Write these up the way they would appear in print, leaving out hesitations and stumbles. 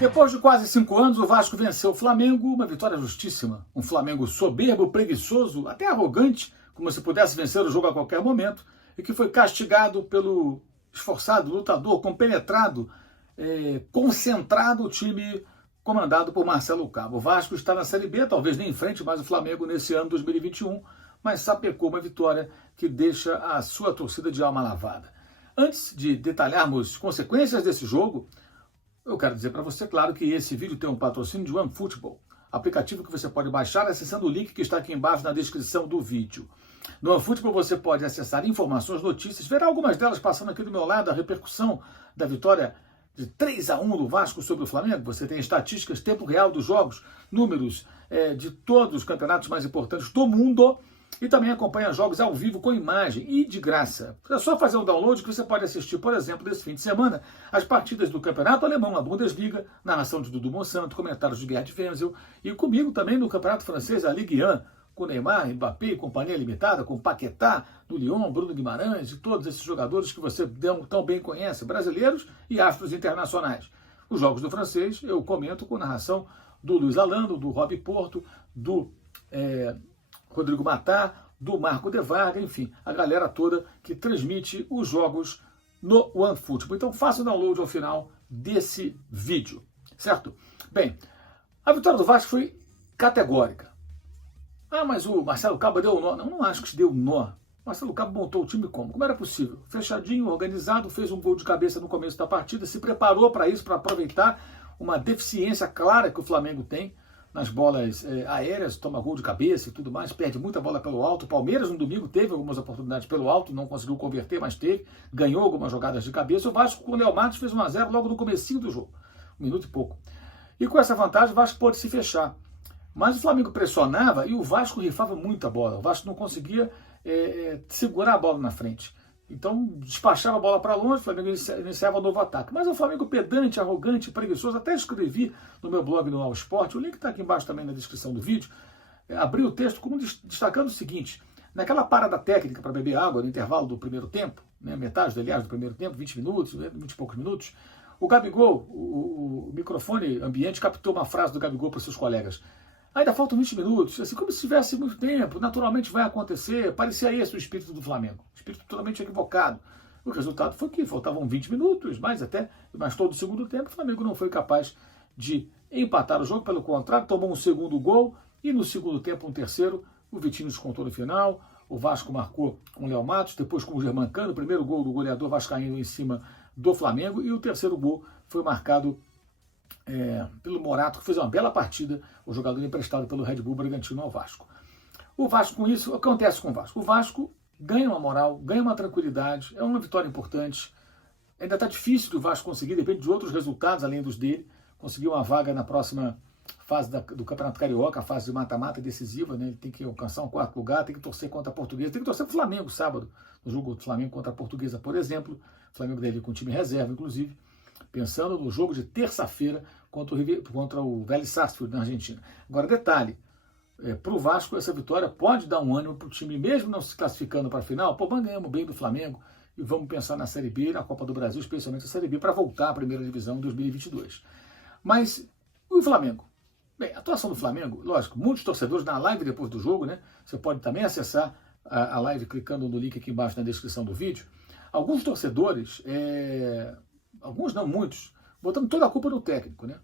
Depois de quase 5 anos, o Vasco venceu o Flamengo, uma vitória justíssima. Um Flamengo soberbo, preguiçoso, até arrogante, como se pudesse vencer o jogo a qualquer momento, e que foi castigado pelo esforçado, lutador, compenetrado, concentrado time comandado por Marcelo Cabo. O Vasco está na Série B, talvez nem em frente mais o Flamengo nesse ano 2021, mas sapecou uma vitória que deixa a sua torcida de alma lavada. Antes de detalharmos consequências desse jogo, eu quero dizer para você, claro, que esse vídeo tem um patrocínio de OneFootball, aplicativo que você pode baixar acessando o link que está aqui embaixo na descrição do vídeo. No OneFootball você pode acessar informações, notícias, ver algumas delas passando aqui do meu lado, a repercussão da vitória de 3-1 do Vasco sobre o Flamengo. Você tem estatísticas, tempo real dos jogos, números de todos os campeonatos mais importantes do mundo, e também acompanha jogos ao vivo com imagem e de graça. É só fazer um download que você pode assistir, por exemplo, desse fim de semana, as partidas do Campeonato Alemão, a Bundesliga, narração de Dudu Monsanto, comentários de Gerd Wenzel, e comigo também no Campeonato Francês, a Ligue 1, com Neymar, Mbappé e companhia limitada, com Paquetá, do Lyon, Bruno Guimarães e todos esses jogadores que você tão bem conhece, brasileiros e astros internacionais. Os jogos do francês eu comento com narração do Luiz Alando, do Rob Porto, do Rodrigo Matar, do Marco de Varga, enfim, a galera toda que transmite os jogos no OneFootball. Então faça o download ao final desse vídeo, certo? Bem, a vitória do Vasco foi categórica. Ah, mas o Marcelo Cabo deu um nó. Não acho que deu um nó. Marcelo Cabo montou o time como? Como era possível? Fechadinho, organizado, fez um gol de cabeça no começo da partida, se preparou para isso, para aproveitar uma deficiência clara que o Flamengo tem nas bolas aéreas, toma gol de cabeça e tudo mais, perde muita bola pelo alto. O Palmeiras no domingo teve algumas oportunidades pelo alto, não conseguiu converter, mas teve, ganhou algumas jogadas de cabeça. O Vasco com o Léo Matos fez 1-0 logo no comecinho do jogo, 1 minuto e pouco. E com essa vantagem o Vasco pôde se fechar. Mas o Flamengo pressionava e o Vasco rifava muita bola. O Vasco não conseguia segurar a bola na frente. Então despachava a bola para longe, o Flamengo iniciava um novo ataque. Mas o Flamengo pedante, arrogante, preguiçoso, até escrevi no meu blog no All Sport, o link está aqui embaixo também na descrição do vídeo, abri o texto como destacando o seguinte: naquela parada técnica para beber água no intervalo do primeiro tempo, metade, aliás, do primeiro tempo, 20 minutos, 20 e poucos minutos, o Gabigol, o microfone ambiente captou uma frase do Gabigol para seus colegas. Ainda faltam 20 minutos, assim como se tivesse muito tempo, naturalmente vai acontecer. Parecia esse o espírito do Flamengo, espírito totalmente equivocado. O resultado foi que faltavam 20 minutos, mas todo o segundo tempo o Flamengo não foi capaz de empatar o jogo, pelo contrário, tomou um segundo gol e no segundo tempo um terceiro, o Vitinho descontou no final, o Vasco marcou com o Léo Matos, depois com o Germancano, o primeiro gol do goleador vascaíno em cima do Flamengo, e o terceiro gol foi marcado pelo Morato, que fez uma bela partida, o jogador emprestado pelo Red Bull Bragantino ao Vasco. O Vasco, com isso, o que acontece com o Vasco? O Vasco ganha uma moral, ganha uma tranquilidade, é uma vitória importante. Ainda está difícil que o Vasco conseguir, depende de outros resultados além dos dele, conseguir uma vaga na próxima fase do Campeonato Carioca, a fase de mata-mata decisiva, né? Ele tem que alcançar um 4º lugar, tem que torcer contra a Portuguesa, tem que torcer para o Flamengo sábado, no jogo do Flamengo contra a Portuguesa, por exemplo. O Flamengo deve ir com time reserva, inclusive, pensando no jogo de terça-feira contra o Vélez Sarsfield, na Argentina. Agora, detalhe, para o Vasco, essa vitória pode dar um ânimo para o time, mesmo não se classificando para a final. Pô, ganhamos bem do Flamengo e vamos pensar na Série B, na Copa do Brasil, especialmente a Série B, para voltar à primeira divisão em 2022. Mas o Flamengo? Bem, a atuação do Flamengo, lógico, muitos torcedores na live depois do jogo, né? Você pode também acessar a live clicando no link aqui embaixo na descrição do vídeo. Alguns torcedores, alguns não, muitos, botando toda a culpa no técnico, né?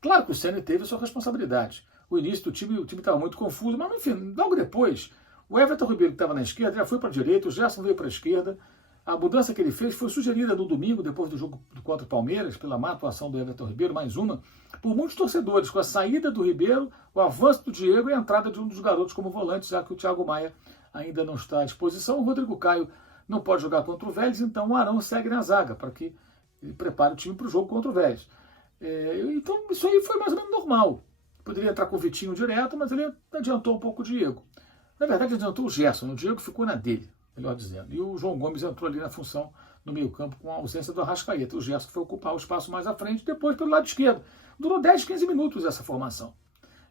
Claro que o Ceni teve a sua responsabilidade. O início do time, o time estava muito confuso, mas enfim, logo depois, o Everton Ribeiro, que estava na esquerda, já foi para a direita, o Gerson veio para a esquerda. A mudança que ele fez foi sugerida no domingo, depois do jogo contra o Palmeiras, pela má atuação do Everton Ribeiro, mais uma, por muitos torcedores, com a saída do Ribeiro, o avanço do Diego e a entrada de um dos garotos como volante, já que o Thiago Maia ainda não está à disposição. O Rodrigo Caio não pode jogar contra o Vélez, então o Arão segue na zaga, para que ele prepare o time para o jogo contra o Vélez. Então isso aí foi mais ou menos normal. Poderia entrar com o Vitinho direto, mas ele adiantou um pouco o Diego. Na verdade, adiantou o Gerson, o Diego ficou na dele, melhor dizendo. E o João Gomes entrou ali na função no meio-campo com a ausência do Arrascaeta. O Gerson foi ocupar o espaço mais à frente, depois pelo lado esquerdo. Durou 10, 15 minutos essa formação.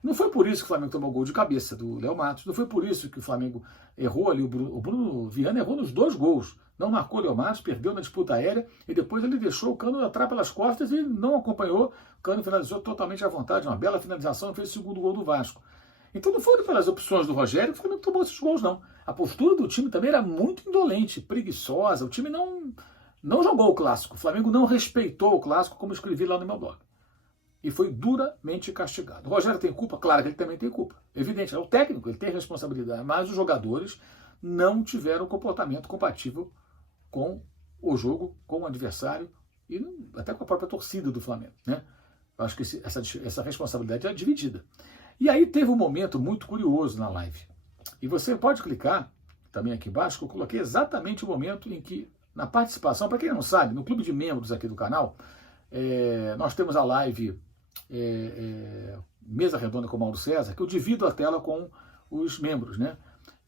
Não foi por isso que o Flamengo tomou gol de cabeça do Léo Matos, não foi por isso que o Flamengo errou ali, o Bruno Viana errou nos 2 gols Não marcou o Leomar, perdeu na disputa aérea e depois ele deixou o Cano entrar pelas costas e não acompanhou. O Cano finalizou totalmente à vontade, uma bela finalização e fez o segundo gol do Vasco. Então não foram pelas opções do Rogério que o Flamengo tomou esses gols, não. A postura do time também era muito indolente, preguiçosa. O time não jogou o clássico. O Flamengo não respeitou o clássico, como eu escrevi lá no meu blog. E foi duramente castigado. O Rogério tem culpa? Claro que ele também tem culpa. Evidente, é o técnico, ele tem responsabilidade. Mas os jogadores não tiveram um comportamento compatível com o jogo, com o adversário e até com a própria torcida do Flamengo, né? Eu acho que essa responsabilidade é dividida. E aí teve um momento muito curioso na live. E você pode clicar também aqui embaixo, que eu coloquei exatamente o momento em que, na participação, para quem não sabe, no clube de membros aqui do canal, nós temos a live Mesa Redonda com o Mauro César, que eu divido a tela com os membros, né?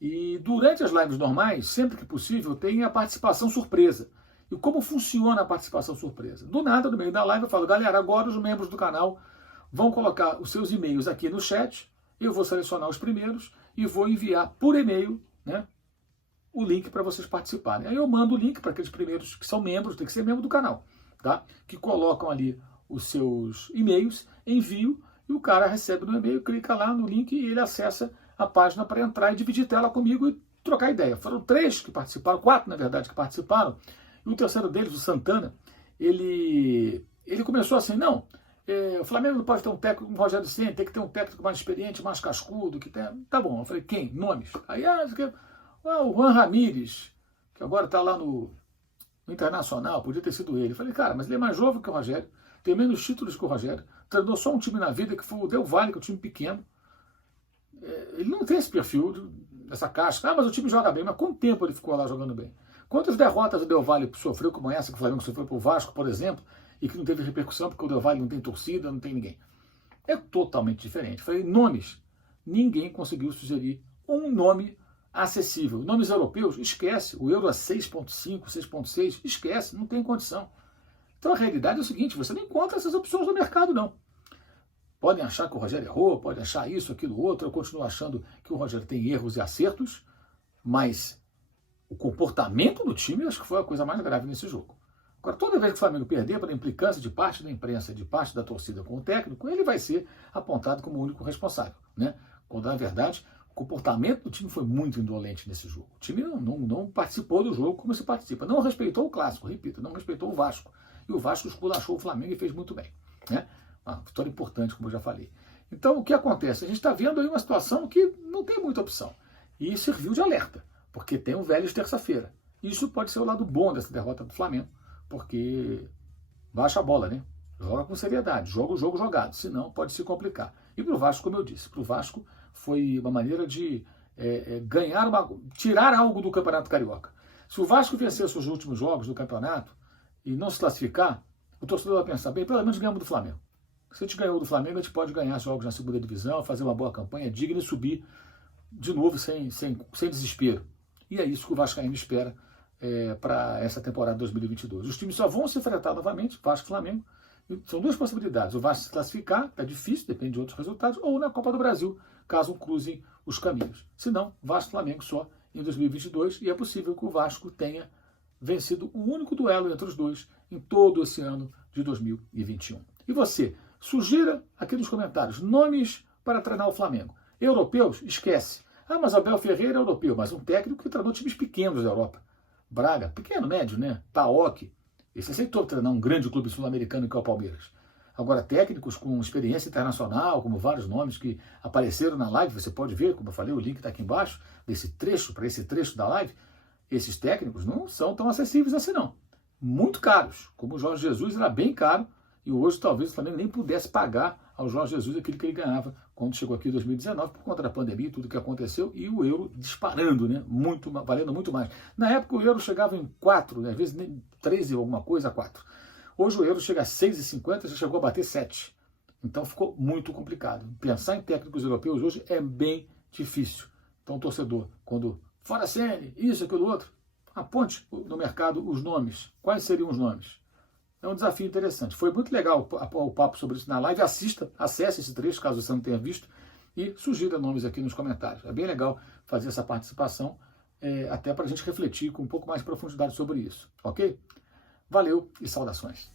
E durante as lives normais, sempre que possível, tem a participação surpresa. E como funciona a participação surpresa? Do nada, no meio da live, eu falo, galera, agora os membros do canal vão colocar os seus e-mails aqui no chat, eu vou selecionar os primeiros e vou enviar por e-mail, né, o link para vocês participarem. Aí eu mando o link para aqueles primeiros que são membros, tem que ser membro do canal, tá? Que colocam ali os seus e-mails, envio, e o cara recebe no e-mail, clica lá no link e ele acessa a página para entrar e dividir tela comigo e trocar ideia. Foram 3 que participaram, 4 na verdade que participaram, e o terceiro deles, o Santana, ele começou assim, não, o Flamengo não pode ter um técnico como o Rogério Ceni, tem que ter um técnico mais experiente, mais cascudo, que tem... Tá bom, eu falei, quem? Nomes. Aí, o Juan Ramírez, que agora está lá no Internacional, podia ter sido ele. Eu falei, cara, mas ele é mais jovem que o Rogério, tem menos títulos que o Rogério, treinou só um time na vida, que foi o Del Valle, que é um time pequeno. Ele não tem esse perfil, essa casca. Ah, mas o time joga bem. Mas quanto tempo ele ficou lá jogando bem? Quantas derrotas o Del Valle sofreu, como essa que o Flamengo sofreu para o Vasco, por exemplo, e que não teve repercussão porque o Del Valle não tem torcida, não tem ninguém? É totalmente diferente. Falei, nomes. Ninguém conseguiu sugerir um nome acessível. Nomes europeus, esquece. O euro a 6,5, 6,6, esquece, não tem condição. Então a realidade é o seguinte, você não encontra essas opções no mercado, não. Podem achar que o Rogério errou, podem achar isso, aquilo, outro. Eu continuo achando que o Rogério tem erros e acertos, mas o comportamento do time acho que foi a coisa mais grave nesse jogo. Agora, toda vez que o Flamengo perder pela implicância de parte da imprensa, de parte da torcida com o técnico, ele vai ser apontado como o único responsável, né? Quando, na verdade, o comportamento do time foi muito indolente nesse jogo. O time não participou do jogo como se participa. Não respeitou o clássico, repito, não respeitou o Vasco. E o Vasco esculachou o Flamengo e fez muito bem, né? Uma vitória importante, como eu já falei. Então, o que acontece? A gente está vendo aí uma situação que não tem muita opção. E serviu de alerta, porque tem o Vélez terça-feira. Isso pode ser o lado bom dessa derrota do Flamengo, porque baixa a bola, né? Joga com seriedade, joga o jogo jogado, senão pode se complicar. E para o Vasco, como eu disse, para o Vasco foi uma maneira de tirar algo do Campeonato Carioca. Se o Vasco vencesse os últimos jogos do campeonato e não se classificar, o torcedor vai pensar, bem, pelo menos ganhamos do Flamengo. Se a gente ganhou do Flamengo, a gente pode ganhar jogos na segunda divisão, fazer uma boa campanha digna e subir de novo sem desespero. E é isso que o Vascaíno espera para essa temporada 2022. Os times só vão se enfrentar novamente, Vasco e Flamengo. E são 2 possibilidades. O Vasco se classificar, é difícil, depende de outros resultados, ou na Copa do Brasil, caso cruzem os caminhos. Se não, Vasco e Flamengo só em 2022, e é possível que o Vasco tenha vencido o único duelo entre os dois em todo esse ano de 2021. E você? Sugira aqui nos comentários nomes para treinar o Flamengo. Europeus? Esquece. Ah, mas Abel Ferreira é europeu, mas um técnico que treinou times pequenos da Europa. Braga, pequeno, médio, né? Paok. Esse aceitou treinar um grande clube sul-americano que é o Palmeiras. Agora, técnicos com experiência internacional, como vários nomes que apareceram na live, você pode ver, como eu falei, o link está aqui embaixo, desse trecho, para esse trecho da live, esses técnicos não são tão acessíveis assim não. Muito caros, como o Jorge Jesus era bem caro, e hoje talvez o Flamengo nem pudesse pagar ao Jorge Jesus aquilo que ele ganhava quando chegou aqui em 2019, por conta da pandemia e tudo que aconteceu, e o euro disparando, né? Valendo muito mais. Na época o euro chegava em 4, né? Às vezes nem 13 ou alguma coisa, 4. Hoje o euro chega a 6,50, já chegou a bater 7. Então ficou muito complicado. Pensar em técnicos europeus hoje é bem difícil. Então o torcedor, quando fora Ceni, isso, aquilo, outro, aponte no mercado os nomes. Quais seriam os nomes? É um desafio interessante. Foi muito legal o papo sobre isso na live. Acesse esse trecho, caso você não tenha visto, e sugira nomes aqui nos comentários. É bem legal fazer essa participação, até para a gente refletir com um pouco mais de profundidade sobre isso, ok? Valeu e saudações.